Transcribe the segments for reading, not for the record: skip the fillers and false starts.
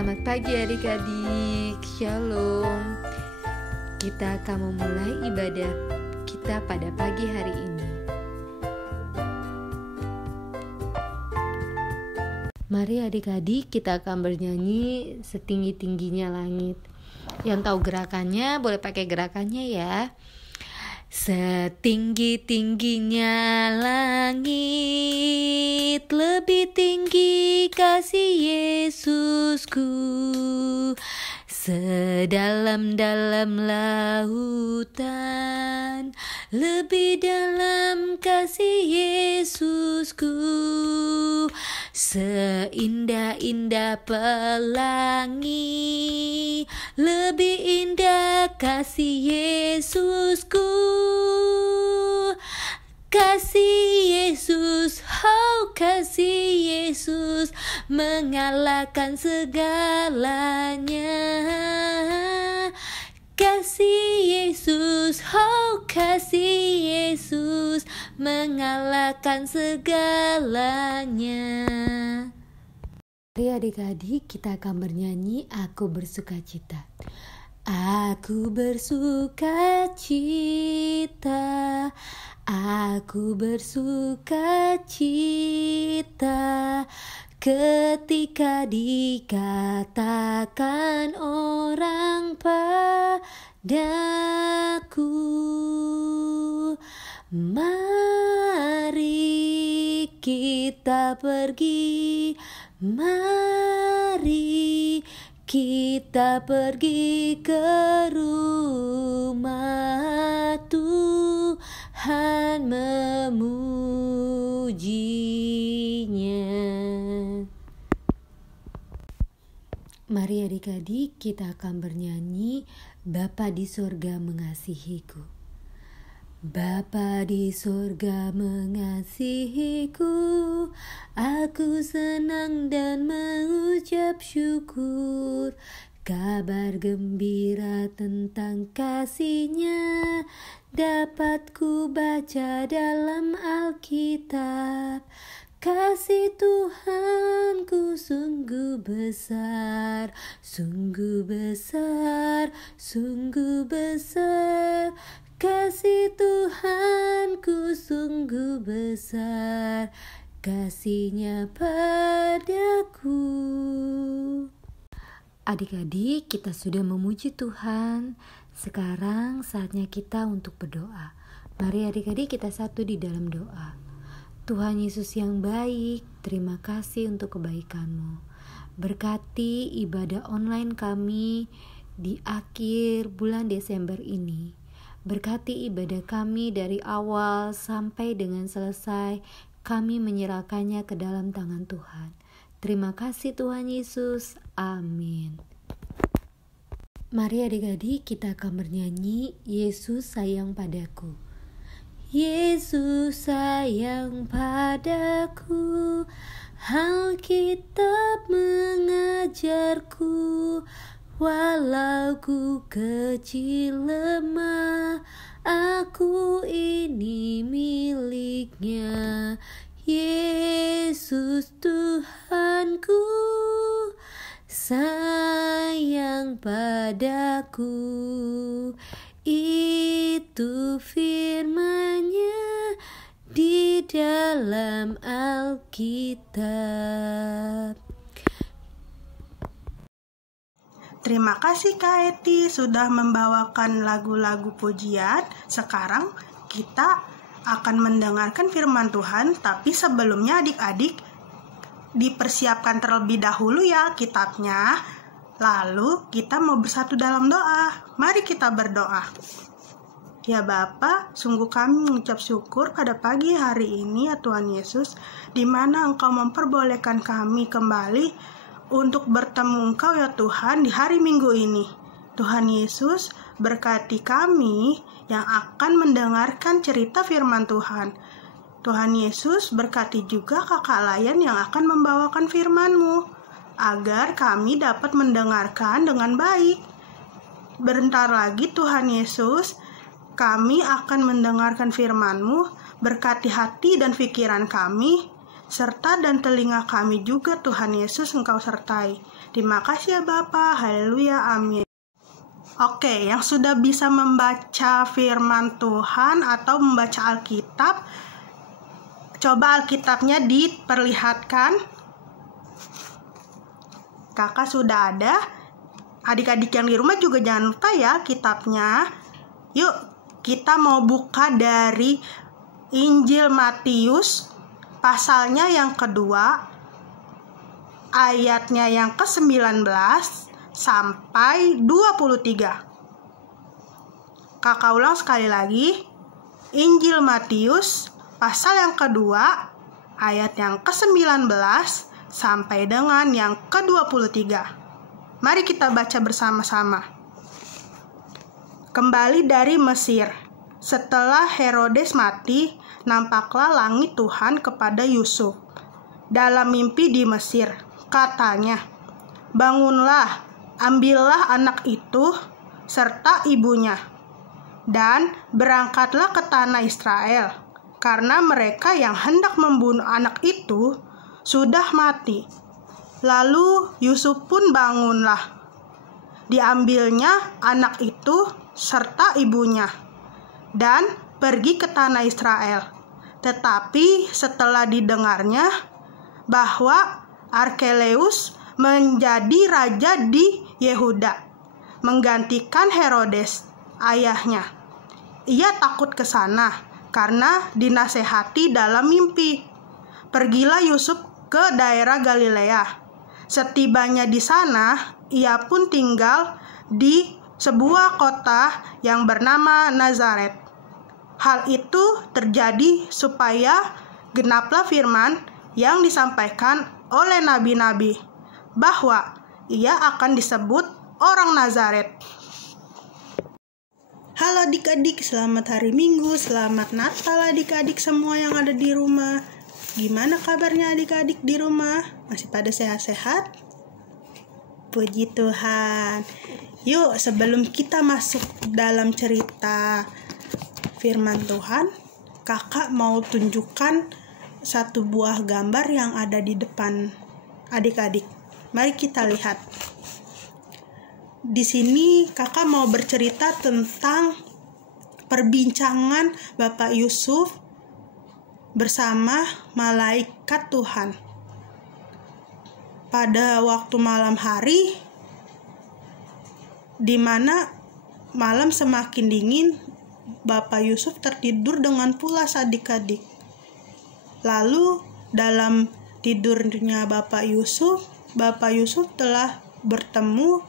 Selamat pagi adik-adik, Shalom. Kita akan memulai ibadah kita pada pagi hari ini. Mari adik-adik, kita akan bernyanyi setinggi-tingginya langit. Yang tahu gerakannya boleh pakai gerakannya ya. Setinggi-tingginya langit, lebih tinggi kasih Yesusku. Sedalam-dalam lautan, lebih dalam kasih Yesusku. Seindah-indah pelangi, lebih indah kasih Yesusku. Kasih Yesus, oh kasih Yesus, mengalahkan segalanya. Kasih Yesus, oh kasih Yesus, mengalahkan segalanya. Mari adik-adik, kita akan bernyanyi Aku Bersukacita. Aku bersukacita, aku bersukacita, ketika dikatakan orang padaku, mari kita pergi, mari kita pergi ke rumah Tuhan memujinya. Mari adik-adik, kita akan bernyanyi Bapa di sorga mengasihiku. Bapa di sorga mengasihiku, aku senang dan mengucap syukur. Kabar gembira tentang kasih-Nya dapat ku baca dalam Alkitab. Kasih Tuhanku sungguh besar, sungguh besar, sungguh besar. Kasih Tuhanku sungguh besar, kasih-Nya padaku. Adik-adik, kita sudah memuji Tuhan. Sekarang saatnya kita untuk berdoa. Mari adik-adik, kita satu di dalam doa. Tuhan Yesus yang baik, terima kasih untuk kebaikan-Mu. Berkati ibadah online kami di akhir bulan Desember ini. Berkati ibadah kami dari awal sampai dengan selesai, kami menyerahkannya ke dalam tangan Tuhan. Terima kasih Tuhan Yesus, amin. Mari adik-adik, kita akan bernyanyi Yesus sayang padaku. Yesus sayang padaku, Alkitab mengajarku. Walau ku kecil lemah, aku ini miliknya. Yesus Tuhanku, sayang padaku. Itu firman-Nya di dalam Alkitab. Terima kasih Kak Eti sudah membawakan lagu-lagu pujian. Sekarang kita akan mendengarkan firman Tuhan, tapi sebelumnya adik-adik dipersiapkan terlebih dahulu ya kitabnya. Lalu kita mau bersatu dalam doa. Mari kita berdoa. Ya Bapa, sungguh kami mengucap syukur pada pagi hari ini ya Tuhan Yesus, di mana Engkau memperbolehkan kami kembali untuk bertemu Engkau ya Tuhan di hari Minggu ini. Tuhan Yesus, berkati kami yang akan mendengarkan cerita firman Tuhan. Tuhan Yesus, berkati juga kakak Layan yang akan membawakan firman-Mu, agar kami dapat mendengarkan dengan baik. Bentar lagi Tuhan Yesus, kami akan mendengarkan firman-Mu, berkati hati dan pikiran kami, serta dan telinga kami juga Tuhan Yesus Engkau sertai. Terima kasih ya Bapa, haleluya, amin. Oke, yang sudah bisa membaca firman Tuhan atau membaca Alkitab, coba Alkitabnya diperlihatkan. Kakak sudah ada. Adik-adik yang di rumah juga jangan lupa ya kitabnya. Yuk, kita mau buka dari Injil Matius, pasalnya yang kedua, ayatnya yang ke-19 sampai 23. Kakak ulang sekali lagi. Injil Matius pasal yang kedua ayat yang ke-19 sampai dengan yang ke-23. Mari kita baca bersama-sama. Kembali dari Mesir. Setelah Herodes mati, nampaklah langit Tuhan kepada Yusuf dalam mimpi di Mesir. Katanya, "Bangunlah, ambillah anak itu serta ibunya, dan berangkatlah ke tanah Israel, karena mereka yang hendak membunuh anak itu sudah mati." Lalu Yusuf pun bangunlah. Diambilnya anak itu serta ibunya, dan pergi ke tanah Israel. Tetapi setelah didengarnya bahwa Arkelaus menjadi raja di Yehuda, menggantikan Herodes, ayahnya, ia takut ke sana karena dinasehati dalam mimpi. Pergilah Yusuf ke daerah Galilea. Setibanya di sana, ia pun tinggal di sebuah kota yang bernama Nazaret. Hal itu terjadi supaya genaplah firman yang disampaikan oleh nabi-nabi, bahwa ia akan disebut orang Nazaret. Halo adik-adik, selamat hari Minggu, selamat Natal adik-adik semua yang ada di rumah. Gimana kabarnya adik-adik di rumah? Masih pada sehat-sehat? Puji Tuhan. Yuk, sebelum kita masuk dalam cerita firman Tuhan, kakak mau tunjukkan satu buah gambar yang ada di depan adik-adik. Mari kita lihat. Di sini kakak mau bercerita tentang perbincangan Bapak Yusuf bersama malaikat Tuhan. Pada waktu malam hari, di mana malam semakin dingin, Bapak Yusuf tertidur dengan pulas adik-adik. Lalu dalam tidurnya Bapak Yusuf telah bertemu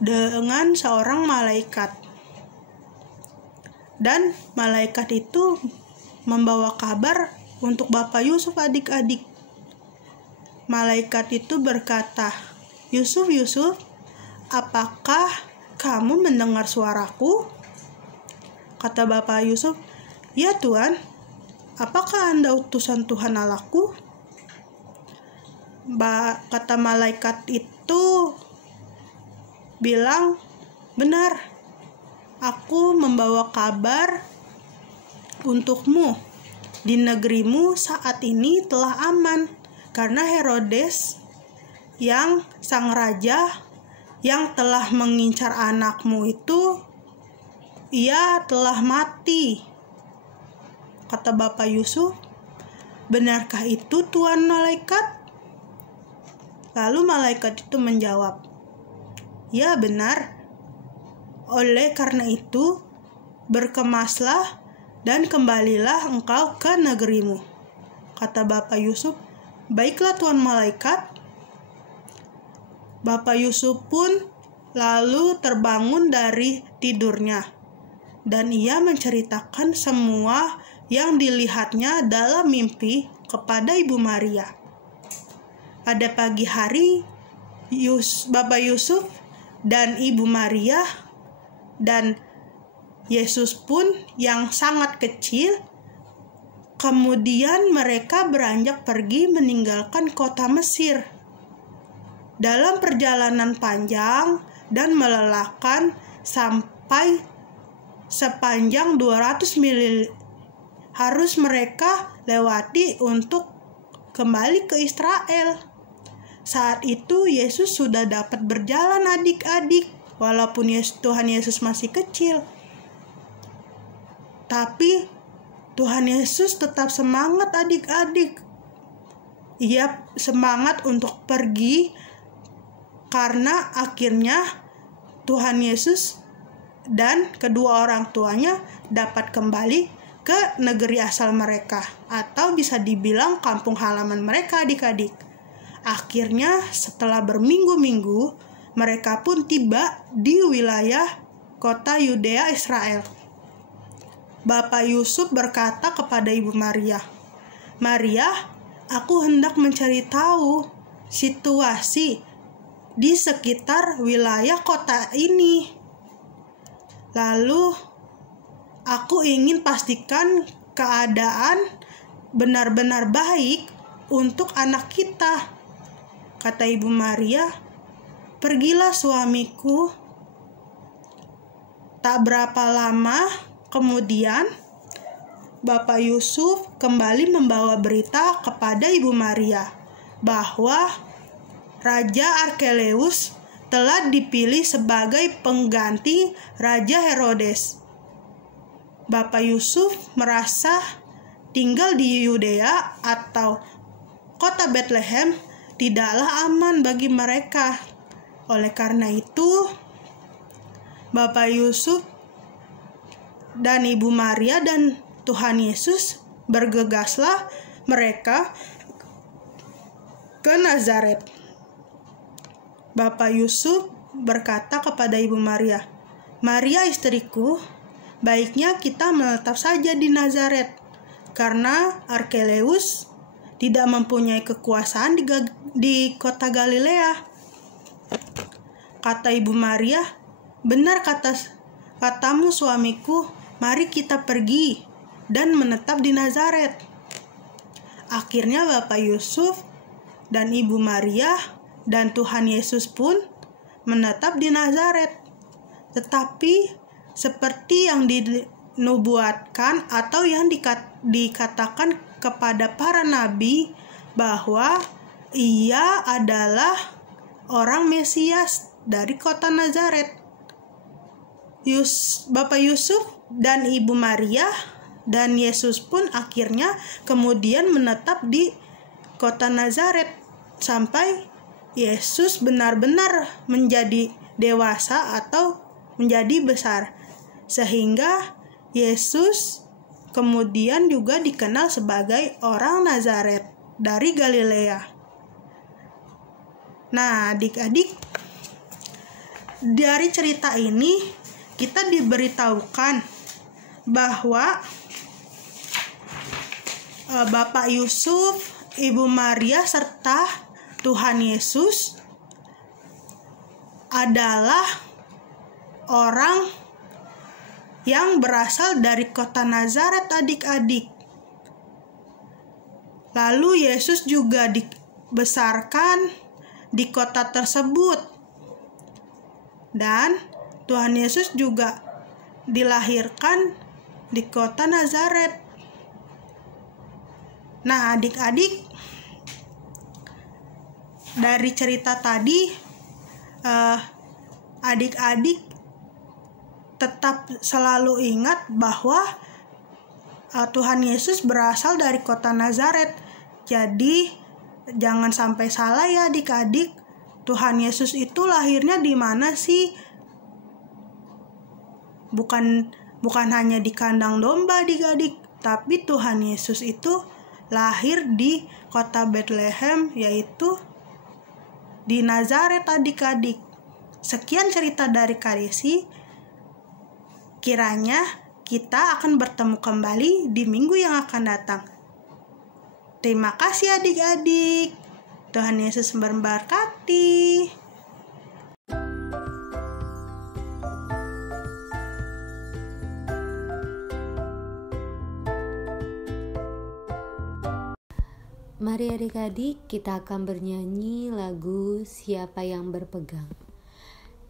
dengan seorang malaikat. Dan malaikat itu membawa kabar untuk Bapak Yusuf adik-adik. Malaikat itu berkata, "Yusuf, Yusuf, apakah kamu mendengar suaraku?" Kata Bapak Yusuf, "Ya Tuhan, apakah Anda utusan Tuhan Allahku?" Kata malaikat itu bilang, "Benar, aku membawa kabar untukmu. Di negerimu saat ini telah aman, karena Herodes yang sang raja yang telah mengincar anakmu itu, ia telah mati." Kata Bapak Yusuf, "Benarkah itu Tuan malaikat?" Lalu malaikat itu menjawab, "Ya benar. Oleh karena itu, berkemaslah dan kembalilah engkau ke negerimu." Kata Bapak Yusuf, "Baiklah Tuan malaikat." Bapak Yusuf pun lalu terbangun dari tidurnya, dan ia menceritakan semua yang dilihatnya dalam mimpi kepada Ibu Maria. Pada pagi hari, Bapak Yusuf dan Ibu Maria dan Yesus pun yang sangat kecil, kemudian mereka beranjak pergi meninggalkan kota Mesir. Dalam perjalanan panjang dan melelahkan sampai sepanjang 200 mil harus mereka lewati untuk kembali ke Israel. Saat itu Yesus sudah dapat berjalan adik-adik, walaupun Tuhan Yesus masih kecil. Tapi Tuhan Yesus tetap semangat adik-adik. Ia semangat untuk pergi karena akhirnya Tuhan Yesus dan kedua orang tuanya dapat kembali ke negeri asal mereka, atau bisa dibilang kampung halaman mereka adik-adik. Akhirnya setelah berminggu-minggu, mereka pun tiba di wilayah kota Yudea Israel. Bapak Yusuf berkata kepada Ibu Maria, "Maria, aku hendak mencari tahu situasi di sekitar wilayah kota ini. Lalu aku ingin pastikan keadaan benar-benar baik untuk anak kita." Kata Ibu Maria, "Pergilah suamiku." Tak berapa lama kemudian, Bapak Yusuf kembali membawa berita kepada Ibu Maria bahwa Raja Arkelaus telah dipilih sebagai pengganti Raja Herodes. Bapak Yusuf merasa tinggal di Yudea atau kota Bethlehem tidaklah aman bagi mereka. Oleh karena itu, Bapak Yusuf dan Ibu Maria dan Tuhan Yesus bergegaslah mereka ke Nazaret. Bapak Yusuf berkata kepada Ibu Maria, "Maria istriku, baiknya kita menetap saja di Nazaret, karena Arkelaus tidak mempunyai kekuasaan di kota Galilea." Kata Ibu Maria, "Benar katamu suamiku, mari kita pergi dan menetap di Nazaret." Akhirnya Bapak Yusuf dan Ibu Maria dan Tuhan Yesus pun menetap di Nazaret. Tetapi seperti yang dinubuatkan atau yang dikatakan kepada para nabi bahwa ia adalah orang Mesias dari kota Nazaret. Bapak Yusuf dan Ibu Maria dan Yesus pun akhirnya kemudian menetap di kota Nazaret sampai Yesus benar-benar menjadi dewasa atau menjadi besar, sehingga Yesus kemudian juga dikenal sebagai orang Nazaret dari Galilea. Nah, adik-adik, dari cerita ini kita diberitahukan bahwa Bapak Yusuf, Ibu Maria, serta Tuhan Yesus adalah orang yang berasal dari kota Nazaret adik-adik. Lalu Yesus juga dibesarkan di kota tersebut. Dan Tuhan Yesus juga dilahirkan di kota Nazaret. Nah, adik-adik, dari cerita tadi, adik-adik tetap selalu ingat bahwa Tuhan Yesus berasal dari kota Nazaret. Jadi jangan sampai salah ya adik-adik. Tuhan Yesus itu lahirnya di mana sih? Bukan hanya di kandang domba adik-adik, tapi Tuhan Yesus itu lahir di kota Bethlehem, yaitu di Nazaret adik-adik. Sekian cerita dari Kak Desi. Kiranya kita akan bertemu kembali di minggu yang akan datang. Terima kasih adik-adik. Tuhan Yesus memberkati. Mari adik-adik, kita akan bernyanyi lagu Siapa yang Berpegang.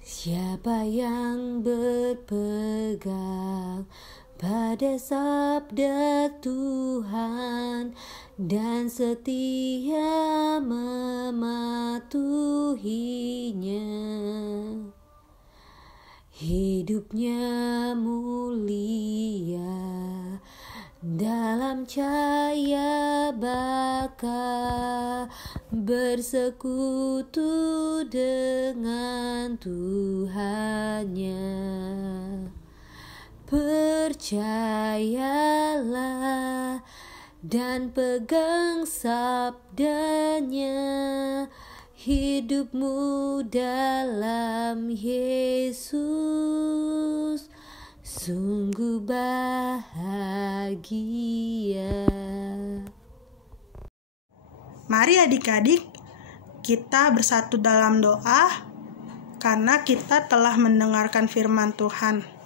Siapa yang berpegang pada sabda Tuhan dan setia mematuhinya. Hidupnya mulia dalam cahaya baka, bersekutu dengan Tuhannya. Percayalah dan pegang sabdanya, hidupmu dalam Yesus sungguh bahagia. Mari adik-adik, kita bersatu dalam doa karena kita telah mendengarkan firman Tuhan.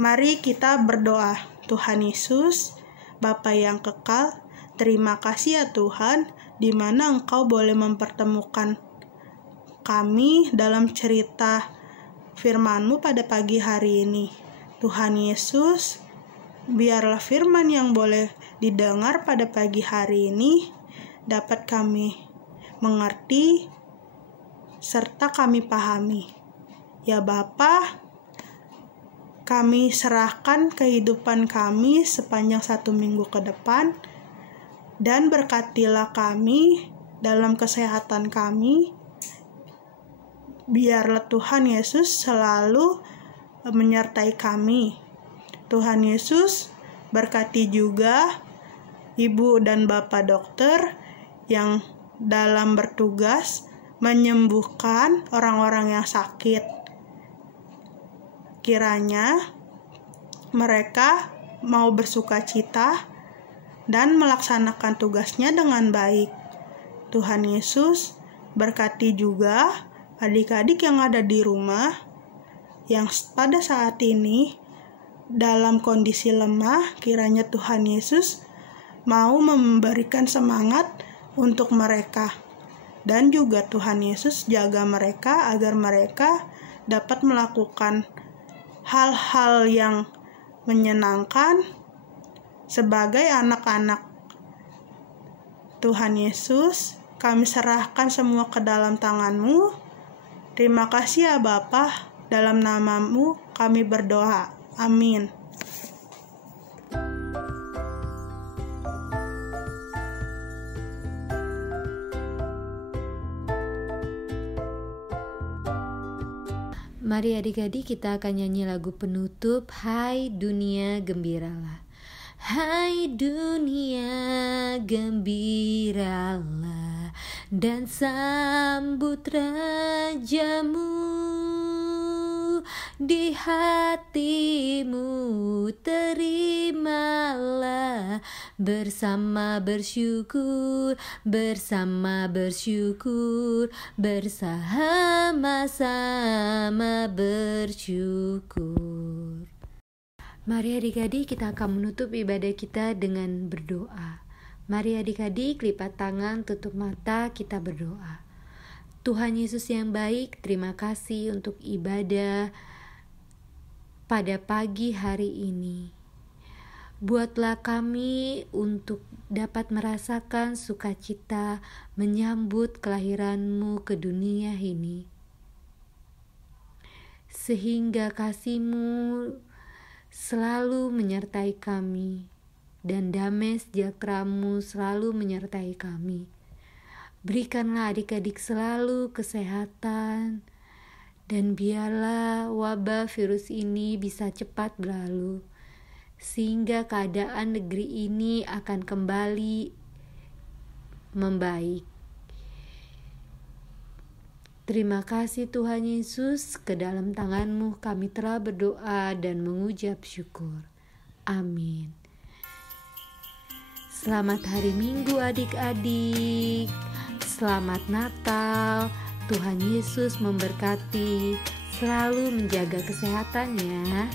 Mari kita berdoa. Tuhan Yesus, Bapa yang kekal, terima kasih ya Tuhan, di mana Engkau boleh mempertemukan kami dalam cerita firman-Mu pada pagi hari ini. Tuhan Yesus, biarlah firman yang boleh didengar pada pagi hari ini dapat kami mengerti serta kami pahami. Ya Bapa, kami serahkan kehidupan kami sepanjang 1 minggu ke depan, dan berkatilah kami dalam kesehatan kami. Biarlah Tuhan Yesus selalu menyertai kami. Tuhan Yesus berkati juga Ibu dan Bapak dokter yang dalam bertugas menyembuhkan orang-orang yang sakit. Kiranya mereka mau bersukacita dan melaksanakan tugasnya dengan baik. Tuhan Yesus berkati juga adik-adik yang ada di rumah yang pada saat ini dalam kondisi lemah. Kiranya Tuhan Yesus mau memberikan semangat untuk mereka, dan juga Tuhan Yesus jaga mereka agar mereka dapat melakukan hal-hal yang menyenangkan sebagai anak-anak. Tuhan Yesus, kami serahkan semua ke dalam tangan-Mu. Terima kasih ya Bapa, dalam nama-Mu kami berdoa. Amin. Mari adik-adik kita akan nyanyi lagu penutup, Hai Dunia Gembiralah. Hai dunia gembiralah dan sambut Rajamu. Di hatimu terimalah bersama bersyukur, bersama-sama bersyukur. Mari adik-adik kita akan menutup ibadah kita dengan berdoa. Mari adik-adik lipat tangan, tutup mata, kita berdoa. Tuhan Yesus yang baik, terima kasih untuk ibadah pada pagi hari ini. Buatlah kami untuk dapat merasakan sukacita menyambut kelahiran-Mu ke dunia ini. Sehingga kasih-Mu selalu menyertai kami, dan damai sejahtera-Mu selalu menyertai kami. Berikanlah adik-adik selalu kesehatan, dan biarlah wabah virus ini bisa cepat berlalu, sehingga keadaan negeri ini akan kembali membaik. Terima kasih Tuhan Yesus, ke dalam tangan-Mu kami telah berdoa dan mengucap syukur. Amin. Selamat hari Minggu adik-adik. Selamat Natal. Tuhan Yesus memberkati, selalu menjaga kesehatannya.